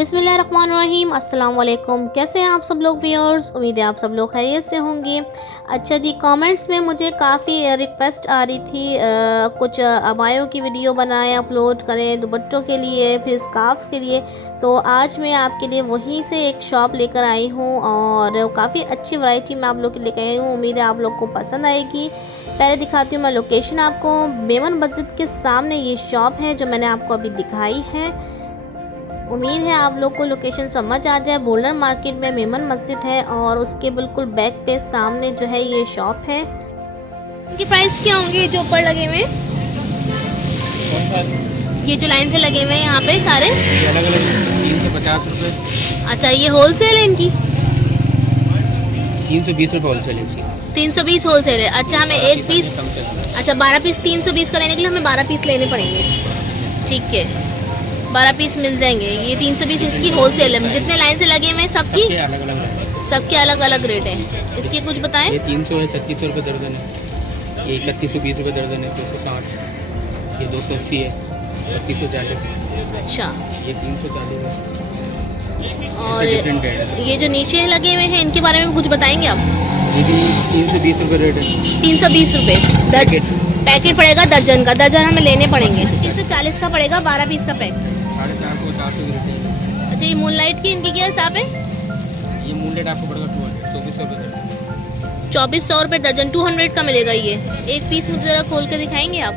बिस्मिल्लाहिर्रहमानिर्रहीम। अस्सलाम वालेकुम। कैसे हैं आप सब लोग व्यूअर्स? उम्मीद है आप सब लोग खैरियत से होंगे। अच्छा जी, कमेंट्स में मुझे काफ़ी रिक्वेस्ट आ रही थी कुछ अबायों की वीडियो बनाएं, अपलोड करें दुपट्टों के लिए, फिर स्कार्फ्स के लिए। तो आज मैं आपके लिए वहीं से एक शॉप लेकर आई हूँ और काफ़ी अच्छी वैरायटी मैं आप लोग के लिए लेकर आई हूँ। उम्मीद है आप लोग को पसंद आएगी। पहले दिखाती हूँ मैं लोकेशन आपको। मेमन मस्जिद के सामने ये शॉप है जो मैंने आपको अभी दिखाई है। उम्मीद है आप लोग को लोकेशन समझ आ जाए। बोल्डर मार्केट में मेमन मस्जिद है और उसके बिल्कुल बैक पे सामने जो है ये शॉप है। इनकी प्राइस क्या होंगे जो ऊपर लगे हुए? ये जो लाइन से लगे हुए हैं यहाँ पे सारे अलग अलग 350 रुपये। अच्छा, ये होलसेल है इनकी? 320 रुपये होलसेल है इसकी। 320 होलसेल है। अच्छा, हमें एक पीस, अच्छा 12 पीस 320 का लेने के लिए हमें 12 पीस लेने पड़ेंगे। ठीक है, 12 पीस मिल जाएंगे। ये 320 इसकी होलसेल है। जितने लाइन से लगे हुए हैं सबकी अलग अलग सबके अलग अलग रेट हैं। इसके कुछ बताएं। ये 300 है, 3600 रुपये दर्जन है। ये 3120 रुपये दर्जन है, 260। ये 280 है, 3240। अच्छा, ये 340 है। और डिफरेंट रेट है। ये जो नीचे लगे हुए हैं इनके बारे में कुछ बताएंगे आप? ये भी 320 रुपये रेट है। 320 रुपये पैकेट पड़ेगा दर्जन का। दर्जन हमें लेने पड़ेंगे। 340 का पड़ेगा 12 पीस का पैक। 450 की रिटेल है। अच्छा, ये मूनलाइट की इनकी क्या हिसाब है? ये मूनलेट आपको पड़ेगा 200, 2400 रुपये दर्जन। 2400 रुपये दर्जन, 200 का मिलेगा ये। एक पीस मुझे ज़रा खोल के दिखाएंगे आप?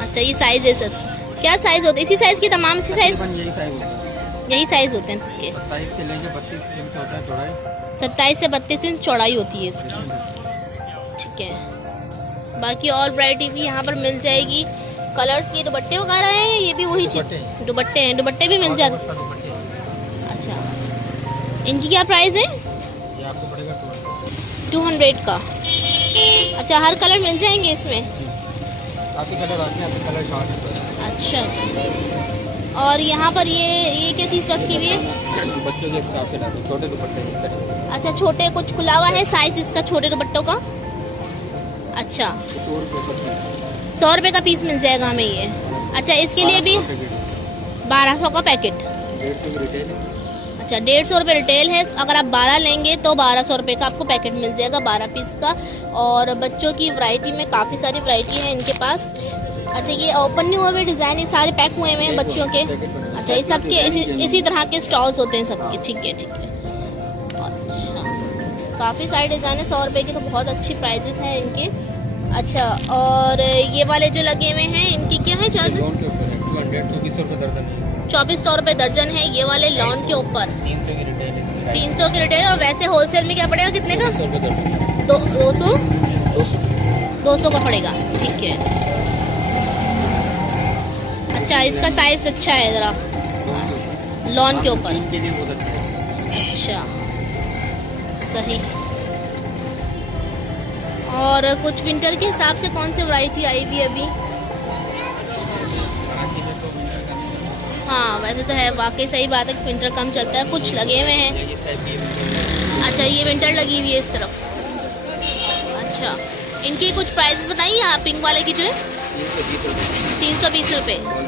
अच्छा, ये साइज़ है सर, क्या साइज़ होता है? इसी साइज़ की तमाम इसी साइज़ यही साइज होता है। यही साइज़ होते हैं। ठीक है, 27 से लेकर 32 इंच होता है चौड़ाई। 27 से 32 इंच चौड़ाई होती है इसकी। ठीक है, बाकी और वैरायटी भी यहाँ पर मिल जाएगी। कलर्स के दुपट्टे वगैरह हैं, ये भी वही चीज़? दुपट्टे हैं, दुपट्टे भी मिल जाते हैं। अच्छा, इनकी क्या प्राइस है? ये आपको पड़ेगा 200 का। अच्छा, हर कलर मिल जाएंगे इसमें? काफ़ी कलर आते हैं, आपके कलर शॉर्ट है। अच्छा, और यहाँ पर ये क्या चीज़ रखी हुई है? बच्चों के हिसाब से लाते हैं, छोटे दुपट्टे। अच्छा, छोटे कुछ खुला हुआ है साइज इसका छोटे दुपट्टों का? अच्छा, 100 रुपये 100 रुपये का पीस मिल जाएगा हमें ये। अच्छा, इसके लिए भी 1200 का पैकेट। 150 की रिटेल है। अच्छा, 150 रुपये रिटेल है। अगर आप 12 लेंगे तो 1200 रुपये का आपको पैकेट मिल जाएगा 12 पीस का। और बच्चों की वैरायटी में काफ़ी सारी वैरायटी है इनके पास। अच्छा, ये ओपन नहीं हुए हुए डिज़ाइन, ये सारे पैक हुए हुए हैं बच्चों के। अच्छा, ये सबके इसी तरह के स्टॉल्स होते हैं सबके। ठीक है, ठीक है। अच्छा, काफ़ी सारे डिज़ाइन है। 100 रुपये की तो बहुत अच्छी प्राइजेस हैं इनके। अच्छा, और ये वाले जो लगे हुए हैं इनकी क्या है चार्जेस? 2400 रुपये दर्जन है। 2400 रुपये दर्जन है ये वाले लॉन के ऊपर। 300 की रिटेल है। 300 की रिटेल। और वैसे होलसेल में क्या पड़ेगा, कितने का? 200 रुपये दर्जन। 200 का पड़ेगा। ठीक है। अच्छा, इसका साइज अच्छा है ज़रा लॉन के ऊपर। के लिए बहुत अच्छा है। अच्छा, सही। और कुछ विंटर के हिसाब से कौन सी वैरायटी आई हुई अभी? हाँ, वैसे तो है, वाकई सही बात है कि विंटर कम चलता है। कुछ लगे हुए हैं। अच्छा, ये विंटर लगी हुई है इस तरफ। अच्छा, इनकी कुछ प्राइस बताइए आप। पिंक वाले की जो है 320 रुपये। कम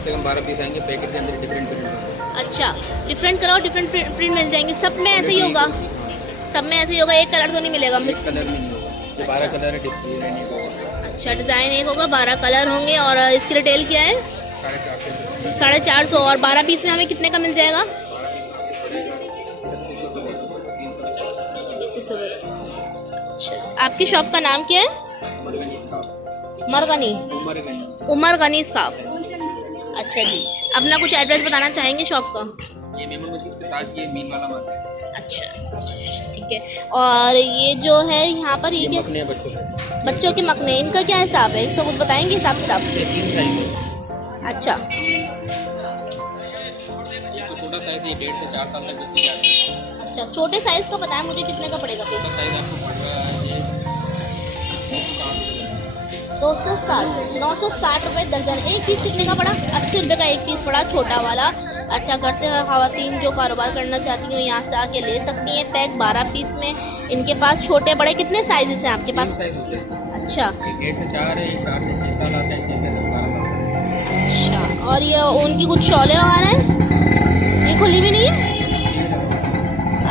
से कम 12 पीस आएंगे। पैकेट के अंदर डिफरेंट प्रिंट। अच्छा, डिफरेंट कलर, डिफरेंट प्रिंट मिल जाएंगे। सब में ऐसे ही होगा? सब में ऐसे ही होगा, एक कलर तो नहीं मिलेगा? मिक्स कलर में नहीं होगा। ये 12 कलर है, डिजाइन एक होगा। अच्छा, डिज़ाइन एक होगा, 12 कलर होंगे। और इसकी रिटेल क्या है? 450। और 12 पीस में हमें कितने का मिल जाएगा? अच्छा, आपकी शॉप का नाम क्या है? उमर गनी स्कार्फ। अच्छा जी, अपना कुछ एड्रेस बताना चाहेंगे शॉप का? ये मेमन मस्जिद के साथ ये मीन वाला मार्केट। अच्छा, ठीक है। और ये जो है यहाँ पर ये क्या? मखने बच्चों के मखने, इनका क्या हिसाब है? इसका कुछ बताएंगे हिसाब किताब? 3 साइज है। अच्छा, छोटा साइज है, 1.5 से 4 साल तक बच्चे जाते हैं। अच्छा, छोटे साइज़ का बताएं मुझे कितने का पड़ेगा पीस? छोटा साइज आपको पड़ेगा ये 960 रुपये दर्जन। एक पीस कितने का पड़ा? 80 रुपये का एक पीस पड़ा, छोटा वाला। अच्छा, घर से ख़वातीन जो कारोबार करना चाहती हैं यहाँ से आके ले सकती हैं। पैक 12 पीस में इनके पास छोटे बड़े कितने साइज़ हैं आपके पास? अच्छा एक 1.5 से 4 है, एक 4 से 6 साल आता है, 6 से 10 12 साल आता है। अच्छा, और ये उनकी कुछ शॉलें वगैरह हैं? ये खुली भी नहीं है?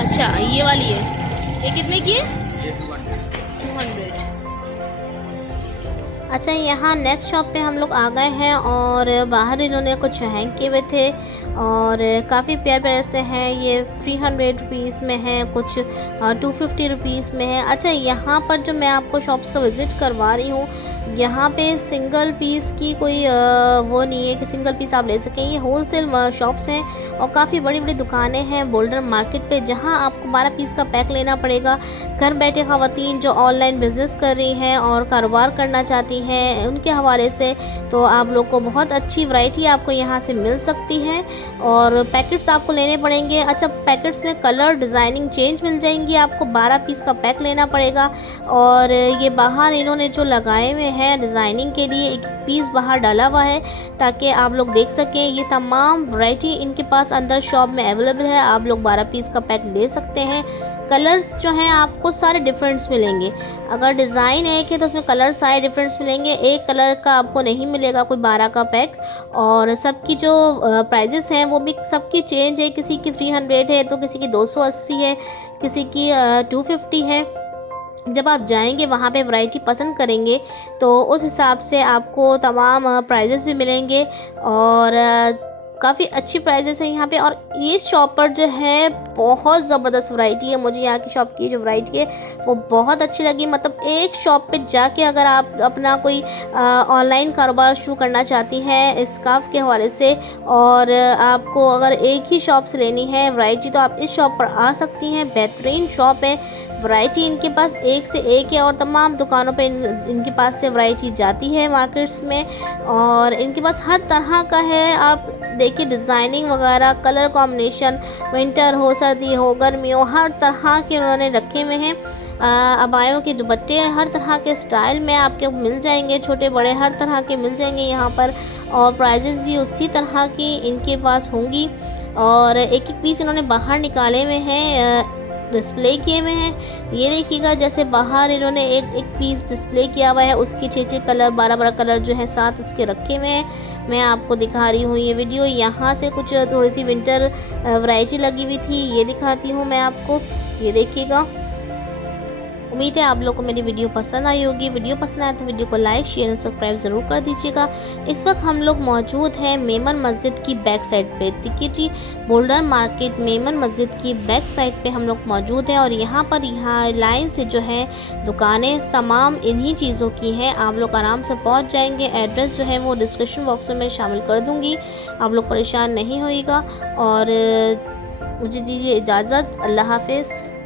अच्छा, ये वाली है। ये कितने की है? ये 200। 200। अच्छा, यहाँ नेक्स्ट शॉप पे हम लोग आ गए हैं और बाहर इन्होंने कुछ हैंग किए हुए थे और काफ़ी प्यारे प्यारे से हैं। ये 300 रुपीज़ में है, कुछ 250 रुपीज़ में है। अच्छा, यहाँ पर जो मैं आपको शॉप्स का विज़िट करवा रही हूँ, यहाँ पे सिंगल पीस की कोई वो नहीं है कि सिंगल पीस आप ले सकें। ये होलसेल शॉप्स हैं और काफ़ी बड़ी बड़ी दुकानें हैं बोल्डर मार्केट पे, जहाँ आपको 12 पीस का पैक लेना पड़ेगा। घर बैठे ख़वातीन जो ऑनलाइन बिज़नेस कर रही हैं और कारोबार करना चाहती हैं, उनके हवाले से तो आप लोग को बहुत अच्छी वैरायटी आपको यहाँ से मिल सकती है और पैकेट्स आपको लेने पड़ेंगे। अच्छा, पैकेट्स में कलर डिज़ाइनिंग चेंज मिल जाएंगी, आपको 12 पीस का पैक लेना पड़ेगा। और ये बाहर इन्होंने जो लगाए हुए हैं डिज़ाइनिंग के लिए, एक पीस बाहर डाला हुआ है ताकि आप लोग देख सकें। ये तमाम वैरायटी इनके पास अंदर शॉप में अवेलेबल है, आप लोग 12 पीस का पैक ले सकते हैं। कलर्स जो हैं आपको सारे डिफरेंट्स मिलेंगे। अगर डिज़ाइन एक है तो उसमें कलर सारे डिफरेंट्स मिलेंगे, एक कलर का आपको नहीं मिलेगा कोई 12 का पैक। और सबकी जो प्राइजेस हैं वो भी सबकी चेंज है, किसी की 300 है तो किसी की 280 है, किसी की 250 है। जब आप जाएंगे वहाँ पे वैरायटी पसंद करेंगे तो उस हिसाब से आपको तमाम प्राइजेस भी मिलेंगे और काफ़ी अच्छी प्राइजेस हैं यहाँ पे। और ये शॉप पर जो है बहुत ज़बरदस्त वैरायटी है। मुझे यहाँ की शॉप की जो वैरायटी है वो बहुत अच्छी लगी। मतलब एक शॉप पे जाके अगर आप अपना कोई ऑनलाइन कारोबार शुरू करना चाहती हैं स्कार्फ के हवाले से और आपको अगर एक ही शॉप से लेनी है वैरायटी, तो आप इस शॉप पर आ सकती हैं। बेहतरीन शॉप है, वैरायटी इनके पास एक से एक है और तमाम दुकानों पे इनके पास से वैरायटी जाती है मार्केट्स में और इनके पास हर तरह का है। आप देखिए डिज़ाइनिंग वगैरह, कलर कॉम्बिनेशन, विंटर हो, सर्दी हो, गर्मी हो, हर तरह के उन्होंने रखे हुए हैं। अबायों के दुपट्टे हर तरह के स्टाइल में आपके मिल जाएंगे, छोटे बड़े हर तरह के मिल जाएंगे यहाँ पर और प्राइजेस भी उसी तरह की इनके पास होंगी। और एक एक पीस इन्होंने बाहर निकाले हुए हैं, डिस्प्ले किए हुए हैं। ये देखिएगा जैसे बाहर इन्होंने एक पीस डिस्प्ले किया हुआ है, उसके 6 कलर 12 कलर जो है साथ उसके रखे हुए हैं। मैं आपको दिखा रही हूँ ये वीडियो। यहाँ से कुछ थोड़ी सी विंटर वैरायटी लगी हुई थी, ये दिखाती हूँ मैं आपको, ये देखिएगा। उम्मीद है आप लोगों को मेरी वीडियो पसंद आई होगी। वीडियो पसंद आए तो वीडियो को लाइक, शेयर और सब्सक्राइब ज़रूर कर दीजिएगा। इस वक्त हम लोग मौजूद हैं मेमन मस्जिद की बैक साइड पे, तिकेटी बोल्डर मार्केट मेमन मस्जिद की बैक साइड पे हम लोग मौजूद हैं और यहाँ लाइन से जो है दुकानें तमाम इन्हीं चीज़ों की हैं। आप लोग आराम से पहुँच जाएंगे। एड्रेस जो है वो डिस्क्रिप्शन बॉक्स में मैं शामिल कर दूँगी, आप लोग परेशान नहीं होइएगा। और मुझे दीजिए इजाज़त, अल्लाह हाफिज़।